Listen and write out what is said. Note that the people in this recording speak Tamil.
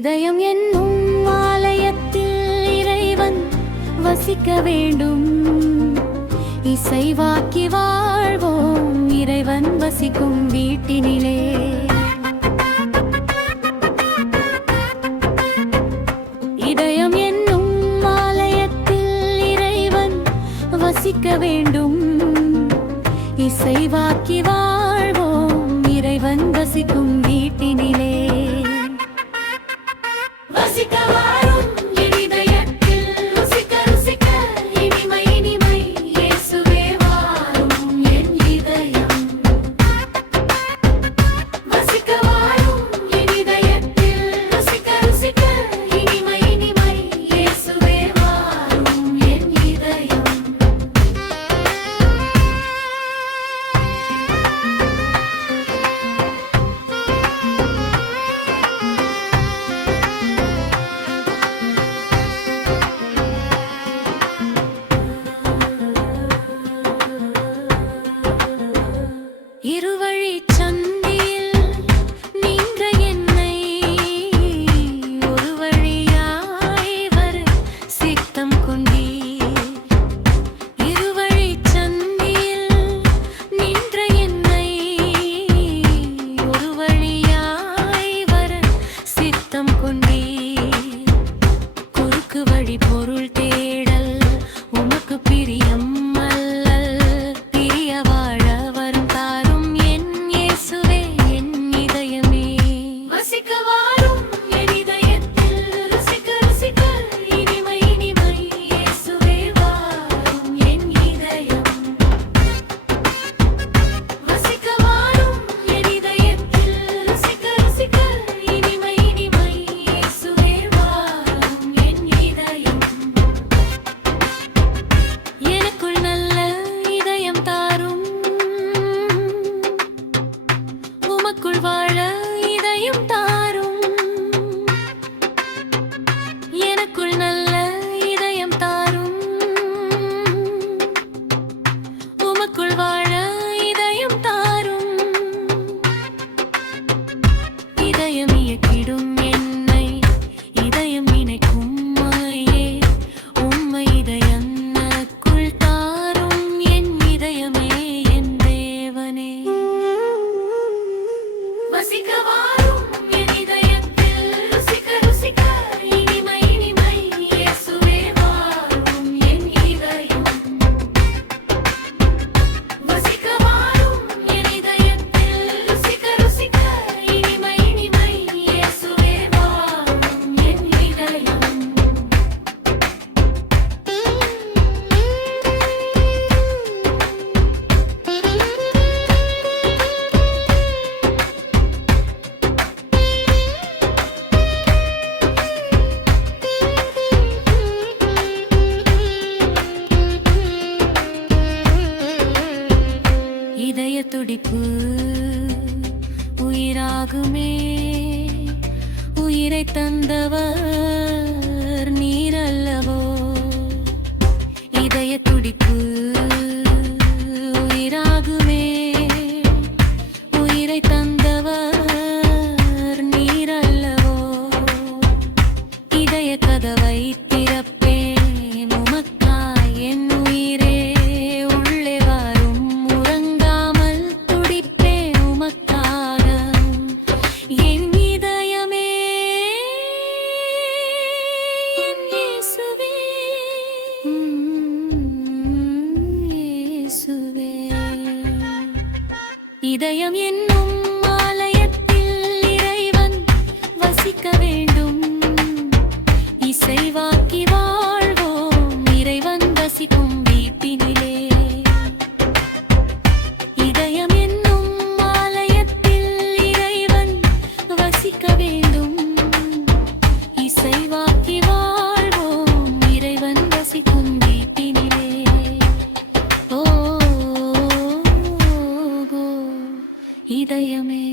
இதயம் என்னும் ஆலயத்தில் இறைவன் வசிக்க வேண்டும். இசைவாக்கி வாழ்வோம் இறைவன் வசிக்கும் வீட்டினிலே. இதயம் என்னும் ஆலயத்தில் இறைவன் வசிக்க வேண்டும். இசைவாக்கி வாழ்வோம் இறைவன் வசிக்கும் வீட்டினிலே. வசிக்க வாரும் என் இதயத்தில், ருசிக்க ருசிக்க இனிமை இனிமை இயேசுவே வாரும் என் இதயம். வசிக்க வாரும் என் இதயத்தில், ருசிக்க ருசிக்க இனிமை இனிமை இயேசுவே வாரும் என் இதயம். இருவழிச் சந்தியில் நின்ற என்னை ஒரு வழியாய் வர சித்தம் கொண்டீர். இருவழிச் சந்தியில் நின்ற என்னை ஒரு வழியாய் வர சித்தம் கொண்டீர். குறுக்கு வழி பொருள் தேடல் உமக்கு பிரியம் அல்லல். பிரிய வாழ வரும் தாரும் என் இயேசுவே என் இதயமே. வசிக்க வாரும் என் இதயத்தில், ருசிக்க ருசிக்க இனிமை இனிமை இயேசுவே வாரும் என் இதயம். வசிக்க வாரும் என் இதயத்தில், ருசிக்க ருசிக்க இனிமை இனிமை இயேசுவே வாரும் என் இதயம். எனக்குள் நல்ல இதயம் தாரும், உமக்குள் வாழ இதயம் தாரும். எனக்குள் நல்ல இதயம் தாரும், உமக்குள் வாழ இதயம் தாரும். இதயம் இயக்கிடும் என்னை, இதயம் இணைக்கும் மாயே. உம்மை இதயத்துக்குள் தாரும் என் இதயமே என் தேவனே. வசிக்க வாரும் என் இதயத்தில், ருசிக்க ருசிக்க இனிமை இனிமை இயேசுவே வாரும் என் இதயம். வசிக்க வாரும் என் இதயத்தில், ருசிக்க ருசிக்க இனிமை இனிமை இயேசுவே வாரும் என் இதயம். இதய துடிப்பு உயிராகுமே. உயிரை தந்தவர் நீரல்லவோ. இதய துடிப்பு உயிராகுமே. உயிரை தந்தவர் நீரல்லவோ. இதய கதவை திறப்பேன் உமக்காய் என் உயிரே. உள்ளே வாரும் உறங்காமல் துடிப்பேன் உமக்காக என் இதயமே என் இயேசுவே. இயேசுவே. இதயம் என்னும் ஆலயத்தில் இறைவன் வசிக்க வேண்டும். இசைவாக்கி வாழ்வோம் இறைவன் வசிக்கும் வீட்டினிலே. இதயம் என்னும் ஆலயத்தில் இறைவன் வசிக்க வேண்டும். இசைவாக்கி வாழ்வோம் இறைவன் வசிக்கும் வீட்டினிலே. ஓ இதயமே.